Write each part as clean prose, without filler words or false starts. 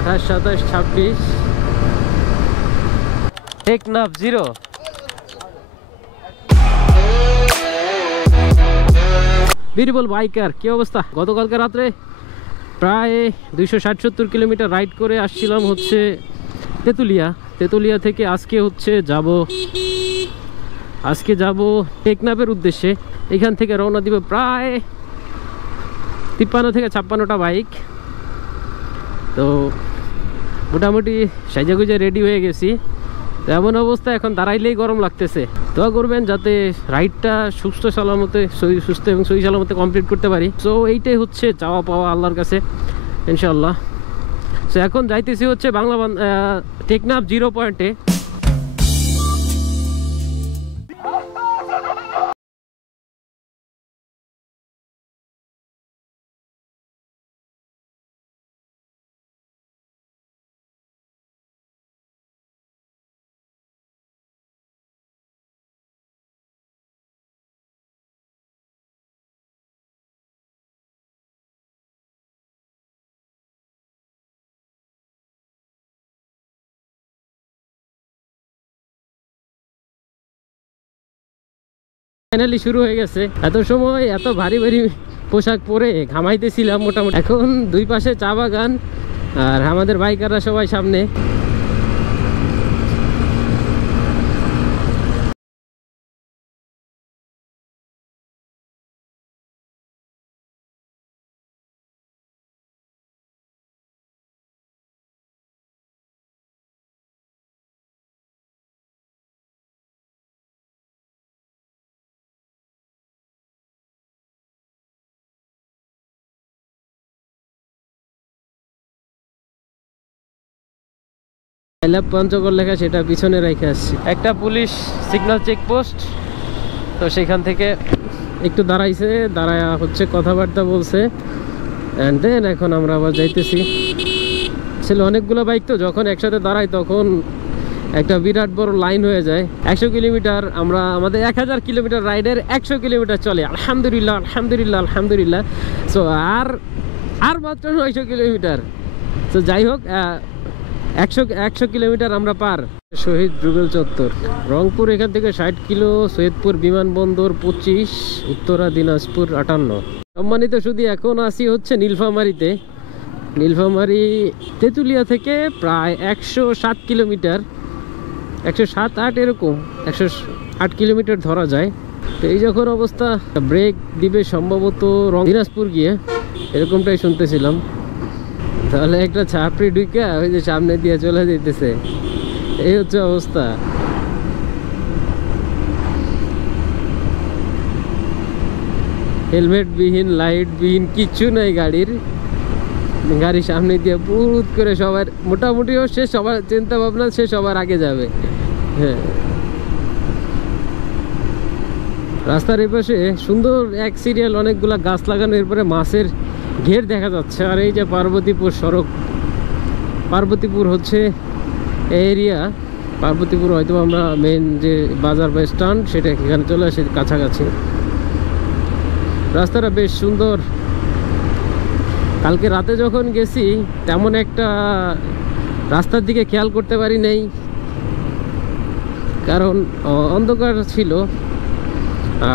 28, 27, 26 Teknaf 0। Birbal biker, কি অবস্থা? গতকালকে রাত্রে প্রায় 260-70 কিলোমিটার রাইড করে আসছিলাম হচ্ছে তেতুলিয়া থেকে আজকে যাব টেকনাফের উদ্দেশ্যে। এখান থেকে রওনা দিব প্রায় 53 থেকে 56টা বাইক। তো মোটামুটি সাজাগুজে রেডি হয়ে গেছি। তো এমন অবস্থা, এখন দাঁড়াইলেই গরম লাগতেছে। দোয়া করবেন যাতে রাইডটা সুস্থ এবং সহি সালামতে কমপ্লিট করতে পারি। সো এইটাই হচ্ছে চাওয়া পাওয়া আল্লাহর কাছে, ইনশাআল্লাহ। সো এখন যাইতেছি হচ্ছে টেকনাফ 0 পয়েন্টে। ফাইনালি শুরু হয়ে গেছে। এত সময় এত ভারী ভারী পোশাক পরে ঘামাইতেছিলাম মোটামুটি। এখন দুই পাশে চা বাগান আর আমাদের বাইকাররা সবাই সামনে। পঞ্চগড় লেখা, সেটা পিছনে রেখে আসছি। একটা পুলিশ সিগন্যাল চেকপোস্ট, তো সেখান থেকে একটু দাঁড়ায় হচ্ছে কথাবার্তা বলছে। অ্যান্ড দেন এখন আমরা আবার যাইতেছি। ছিল অনেকগুলো বাইক, তো যখন একসাথে দাঁড়াই তখন একটা বিরাট বড় লাইন হয়ে যায়। 100 কিলোমিটার আমাদের 1000 কিলোমিটার রাইডের 100 কিলোমিটার চলে, আলহামদুলিল্লাহ আলহামদুলিল্লাহ আলহামদুলিল্লাহ। সো আর মাত্র 900 কিলোমিটার। তো যাই হোক, 100 কিলোমিটার আমরা পার। শহীদ রুবেল চত্বর, রংপুর এখান থেকে 60 কিলো, সৈয়দপুর বিমানবন্দর 25, উত্তরা দিনাজপুর 58। সম্মানিত শুধু এখন আসি হচ্ছে নীলফামারী তেতুলিয়া থেকে প্রায় 107 কিলোমিটার, 107-8 এরকম, 108 কিলোমিটার ধরা যায়। তো এই যখন অবস্থা, ব্রেক দিবে সম্ভবত দিনাজপুর গিয়ে, এরকমটাই শুনতেছিলাম। তাহলে একটা ছাপড়ি ঢুকা ওই যে সামনে দিয়ে চলে যেতেছে, এই হচ্ছে অবস্থা। হেলমেট বিহীন, লাইট বিহীন, কিচ্ছু নাই গাড়ির সামনে দিয়ে পুরুত করে সবার মোটামুটিও সে সবার চিন্তা ভাবনা সে সবার আগে যাবে। হ্যাঁ, রাস্তার এই পাশে সুন্দর এক সিরিয়াল অনেকগুলা গাছ লাগানো, এরপরে মাছের ঘের দেখা যাচ্ছে। আর এই যে পার্বতীপুর সড়ক, পার্বতীপুর হচ্ছে এরিয়া। পার্বতীপুর হয়তো আমরা মেন যে বাজার বা স্ট্যান্ড, সেটা এখানে চলে আসে কাছাকাছি। রাস্তাটা বেশ সুন্দর। কালকে রাতে যখন গেছি তেমন একটা রাস্তার দিকে খেয়াল করতে পারি নাই, কারণ অন্ধকার ছিল।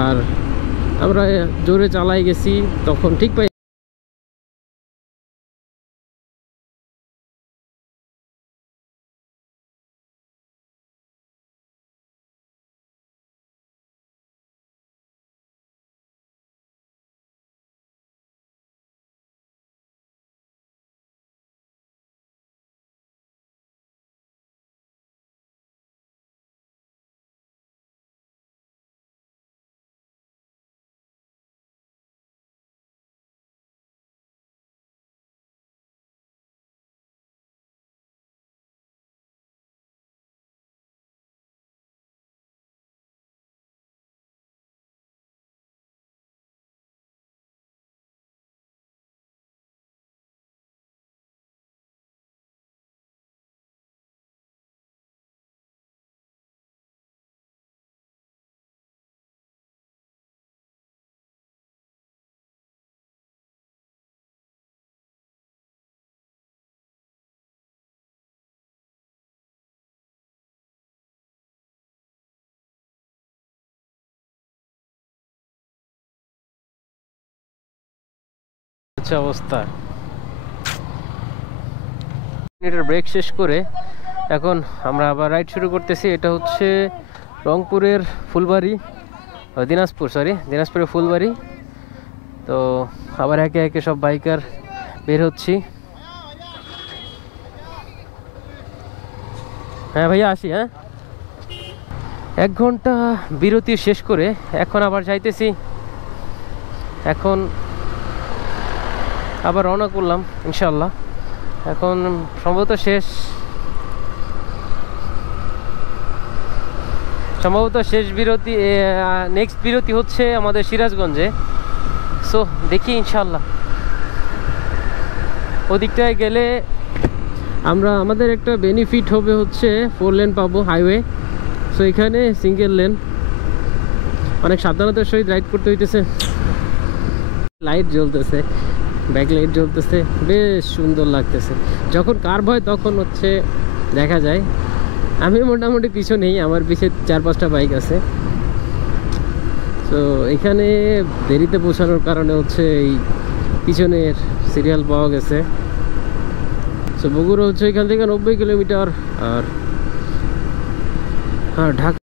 আর আমরা জোরে চালাই গেছি, তখন ঠিক পাই। হচ্ছে অবস্থা। এটার ব্রেক শেষ করে এখন আমরা আবার রাইড শুরু করতেছি। এটা হচ্ছে রংপুরের ফুলবাড়ি, দিনাজপুরের ফুলবাড়ি। তো আবার একে একে সব বাইকার বের হচ্ছি। হ্যাঁ ভাইয়া, আসি। হ্যাঁ, 1 ঘন্টা বিরতি শেষ করে এখন আবার যাইতেছি। এখন আবার রওনা করলাম ইনশাল্লাহ। এখন সম্ভবত শেষ বিরতি, নেক্সট বিরতি হচ্ছে আমাদের সিরাজগঞ্জে। সো দেখি ইনশাল্লাহ ওদিকটায় গেলে আমাদের একটা বেনিফিট হবে, হচ্ছে 4 লেন পাবো হাইওয়ে। সো এখানে সিঙ্গেল লেন, অনেক সাবধানতার সহিত রাইড করতে হইতেছে। লাইট জ্বলতেছে, ব্যাক লাইট জ্বলতেছে, বেশ সুন্দর লাগতেছে। যখন কার্ভ হয় তখন হচ্ছে দেখা যায়। আমি মোটামুটি পিছনেই, আমার পিছে 4-5টা বাইক আছে। তো এখানে দেরিতে পৌঁছানোর কারণে হচ্ছে এই পিছনের সিরিয়াল পাওয়া গেছে। তো বগুড়া হচ্ছে এখান থেকে 90 কিলোমিটার। আর ঢাকা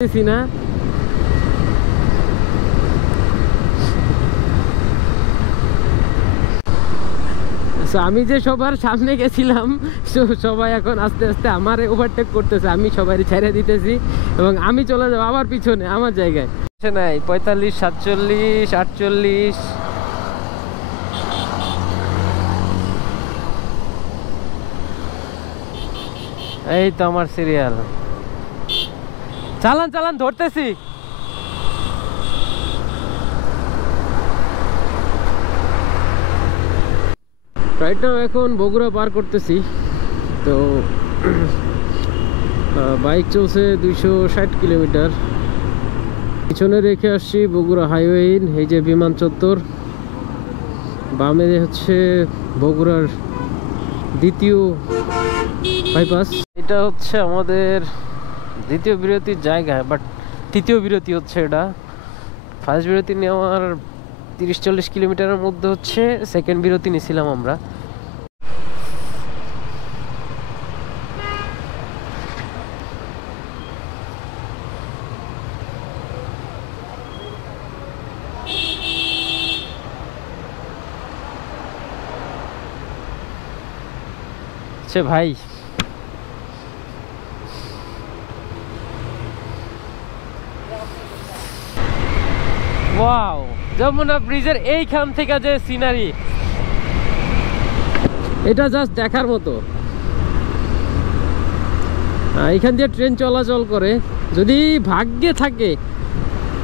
না আমি যে সবার সামনে গেছিলাম সবাই এখন আস্তে আস্তে আমারে ওভারটেক করতেছে, আমি সবাই ছেড়ে দিতেছি এবং আমি চলে যাবো আবার পিছনে আমার জায়গায়। নাই 45, 47, 48। এই তো আমার সিরিয়াল। চালান চালান ধরতেছি। রাইট নাও এখন বগুড়া পার করতেছি। তো বাইক চলছে 260 কিলোমিটার। পিছনে রেখে আসছি বগুড়া হাইওয়ে। এই যে বিমান চত্বর, বামে হচ্ছে বগুড়ার দ্বিতীয় বাইপাস। এটা হচ্ছে আমাদের দ্বিতীয় বিরতির জায়গা, বাট তৃতীয় বিরতি হচ্ছে এটা। ফার্স্ট বিরতি নেওয়ার 30-40 কিলোমিটারের মধ্যে হচ্ছে সেকেন্ড বিরতি নিয়েছিলাম আমরা। আচ্ছা ভাই, ওয়াও, যমুনা ব্রিজের এইখান থেকে যে সিনারি, এটা জাস্ট দেখার মতো। এইখান দিয়ে ট্রেন চলাচল করে, যদি ভাগ্যে থাকে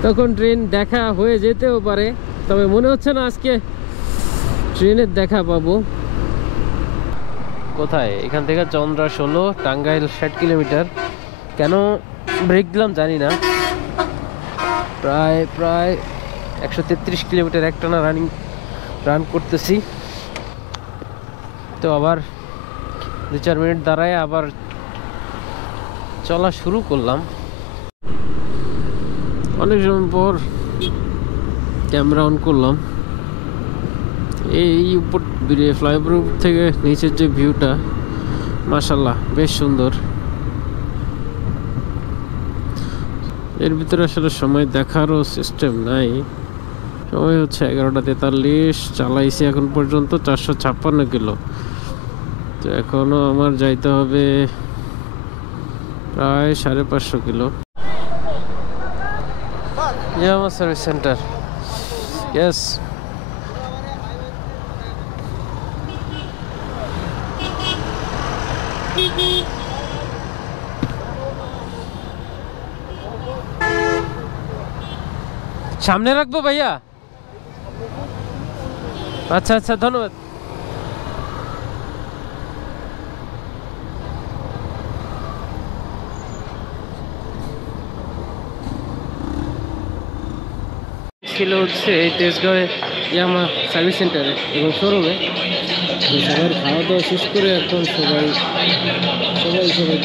তখন ট্রেন দেখা হয়ে যেতেও পারে, তবে মনে হচ্ছে না আজকে ট্রেনের দেখা পাবো। কোথায়? এখান থেকে চন্দ্রা 16, টাঙ্গাইল 60 কিলোমিটার। কেন ব্রেক দিলাম জানি না। প্রায় 133 কিলোমিটার একটানা রান করতেছি। তো আবার 2-4 মিনিট দাঁড়ায় আবার চলা শুরু করলাম। অনেক সময় পর ক্যামেরা অন করলাম। এই উপর ফ্লাইওভার থেকে নিচের যে ভিউটা, মাশাআল্লাহ বেশ সুন্দর। এর ভিতরে আসলে সময় দেখারও সিস্টেম নাই। সময় হচ্ছে 11:43। চালাইছি এখন পর্যন্ত 456 কিলো। তো এখনো আমার যাইতে হবে প্রায় 550 কিলো। ইয়ামা সার্ভিস সেন্টার, ইয়েস। সামনে রাখবো ভাইয়া? আচ্ছা আচ্ছা, ধন্যবাদ। ছিল হচ্ছে এই তেজগাঁওয়ে ইয়ামা সার্ভিস সেন্টারে এবং শোরুমে। সবার খাওয়া দাওয়া শেষ করে এখন সবাই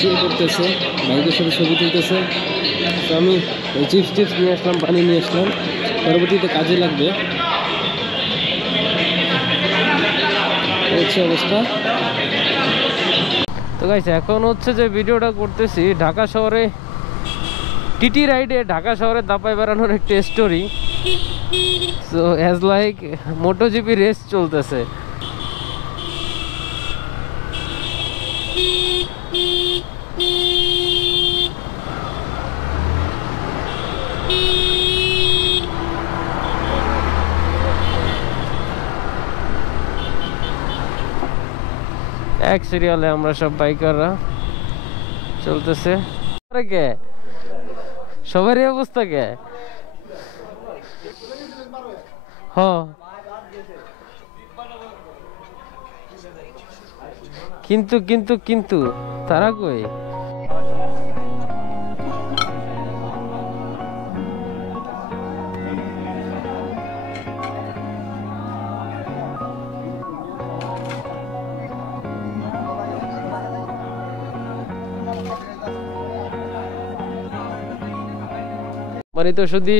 চিল করতেছে, বাইকের সাথে ছবি তুলতেছে। তো আমি চিপস নিয়ে আসলাম, পানি নিয়ে আসলাম, পরবর্তীতে কাজে লাগবে। হচ্ছে অবস্থা। তো গাইস, এখন হচ্ছে যে ভিডিওটা করতেছি ঢাকা শহরে টিটি রাইডে, ঢাকা শহরে দাপায় বেড়ানোর একটি story. So as like MotoGP race চলতেছে। এক সিরিয়ালে আমরা সব বাইকাররা চলতেছে। কে সবারই অবস্থা কে? হ, কিন্তু কিন্তু কিন্তু তারা কই? মানে তো শুধু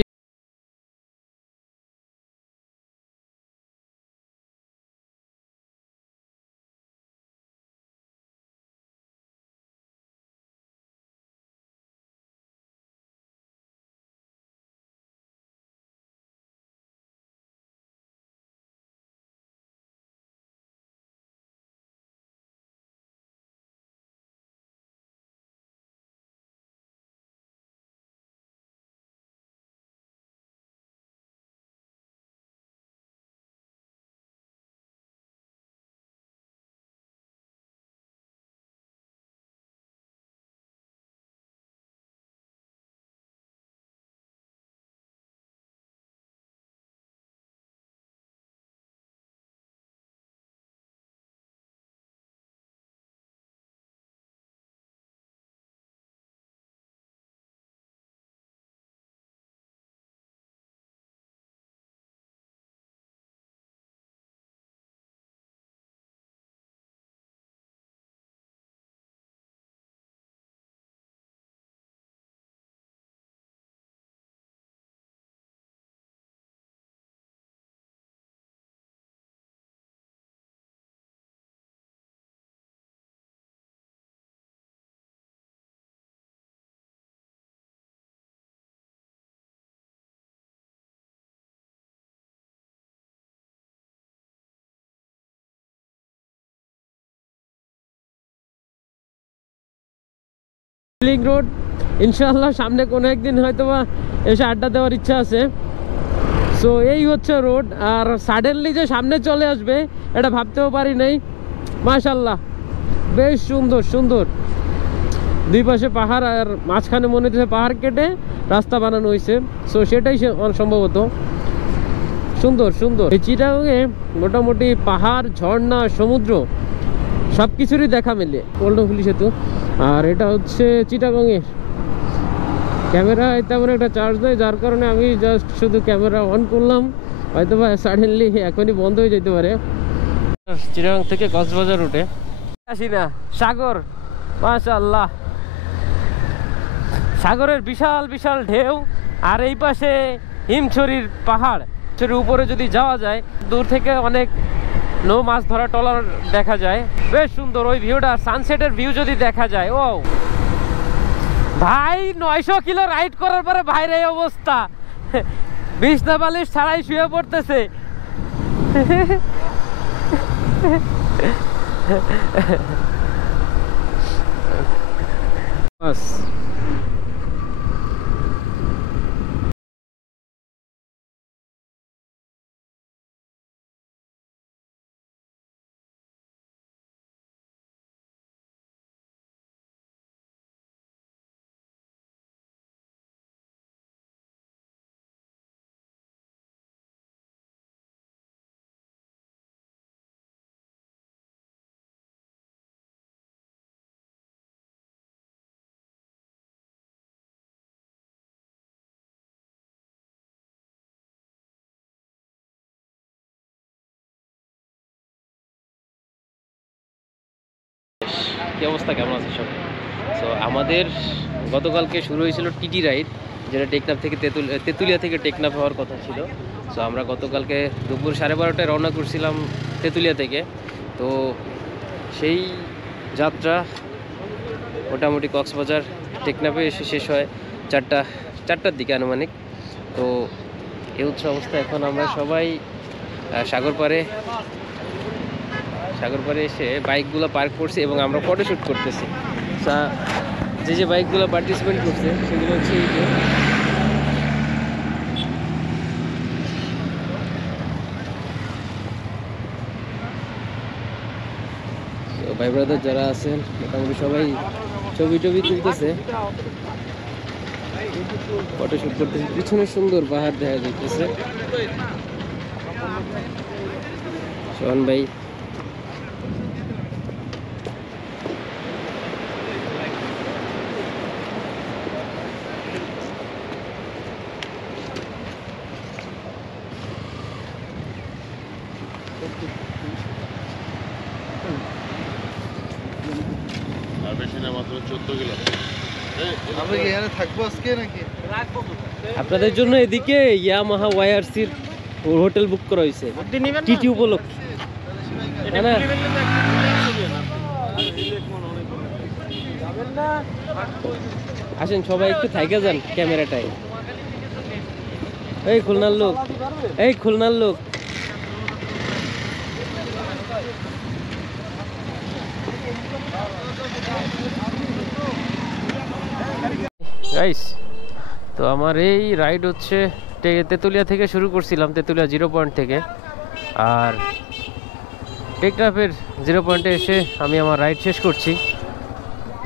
লিংক রোড ইনশাআল্লাহ সামনে কোনো একদিন হয়তো বা এসে আড্ডা দেওয়ার ইচ্ছা আছে। সো এই হচ্ছে রোড, আর সাডেনলি যে সামনে চলে আসবে এটা ভাবতেও পারি নাই। মাশাআল্লাহ বেশ সুন্দর সুন্দর, দুই পাশে পাহাড় আর মাঝখানে মনে হচ্ছে পাহাড় কেটে রাস্তা বানানো হয়েছে। সো সেটাই সম্ভবত সুন্দর সুন্দর। এই চিটাগংয়ে মোটামুটি পাহাড়, ঝর্ণা, সমুদ্র সব কিছুরই দেখা মেলে। ওল্ডমফুলি সেতু, আর এটা হচ্ছে চিটাগংয়ের। ক্যামেরায় তেমন একটা চার্জ নেই, যার কারণে আমি জাস্ট শুধু ক্যামেরা অন করলাম, হয়তো বা সাডেনলি এখনই বন্ধ হয়ে যেতে পারে। চিটাগং থেকে কক্সবাজার রুটে আসি না, সাগর মাশাআল্লাহ, সাগরের বিশাল বিশাল ঢেউ, আর এই পাশে হিমছড়ির পাহাড়। উপরে যদি যাওয়া যায় দূর থেকে অনেক নৌ মাছ ধরা ট্রলার দেখা যায়, বেশ সুন্দর ওই ভিউটা। সানসেটের ভিউ যদি দেখা যায়, ও ভাই 900 কিলো রাইড করার পরে ভাইয়ের এই অবস্থা, বিছনা বালিশ ছাড়াই শুয়ে পড়তেছে। বাস কি অবস্থা, কেমন আছে সব? সো আমাদের গতকালকে শুরু হয়েছিল টিটি রাইড, যেটা টেকনাফ থেকে তেঁতুলিয়া থেকে টেকনাফ হওয়ার কথা ছিল। সো আমরা গতকালকে দুপুর 12:30টায় রওনা করছিলাম তেঁতুলিয়া থেকে। তো সেই যাত্রা মোটামুটি কক্সবাজার টেকনাফে এসে শেষ হয় 4টার দিকে আনুমানিক। তো এই হচ্ছে অবস্থা। এখন আমরা সবাই সাগর পাড়ে এসে বাইকগুলো পার্ক করছি এবং আমরা ফটোশ্যুট করতেছি। যে বাইকগুলো পার্টিসিপেট করছে সেগুলো হচ্ছে এই যে ভাই ব্রাদার যারা আছেন মোটামুটি সবাই ছবি তুলতেছে, ফটোশ্যুট করতেছে। পিছনে সুন্দর পাহাড় দেখা যাইতেছে। সোহান ভাই আপনাদের জন্য এদিকে ইয়ামাহা ওয়াইআরসির হোটেল বুক করা হয়েছে টিটি উপলক্ষে। আসেন সবাই একটু থাইকা যান ক্যামেরাটায়। এই খুলনার লোক গাইস। তো আমার এই রাইড হচ্ছে তেঁতুলিয়া থেকে শুরু করছিলাম, তেঁতুলিয়া 0 পয়েন্ট থেকে, আর টেকনাফের 0 পয়েন্টে এসে আমি আমার রাইড শেষ করছি।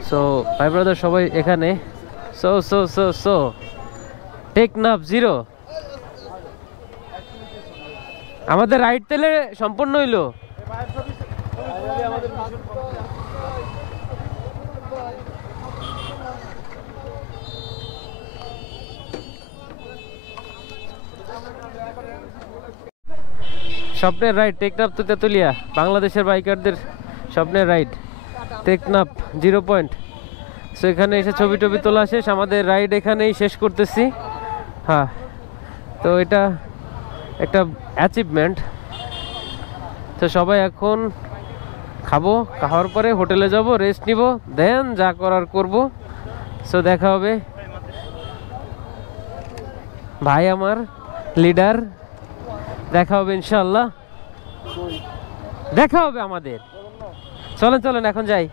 সো ভাই ব্রাদার সবাই এখানে। সো টেকনাফ 0 আমাদের রাইড তেলে সম্পূর্ণ হইলো। স্বপ্নের রাইড টেকনাফ তো তেঁতুলিয়া, বাংলাদেশের বাইকারদের স্বপ্নের রাইড টেকনাফ 0 পয়েন্ট। সো এখানে এসে ছবি তোলা শেষ, আমাদের রাইড এখানেই শেষ করতেছি। হ্যাঁ, তো এটা একটা অ্যাচিভমেন্ট। তো সবাই এখন খাওয়ার পরে হোটেলে যাব, রেস্ট নিব, দেন যা করার করব। সো দেখা হবে, ভাই আমার লিডার, দেখা হবে ইনশাআল্লাহ, দেখা হবে আমাদের। চলেন এখন যাই।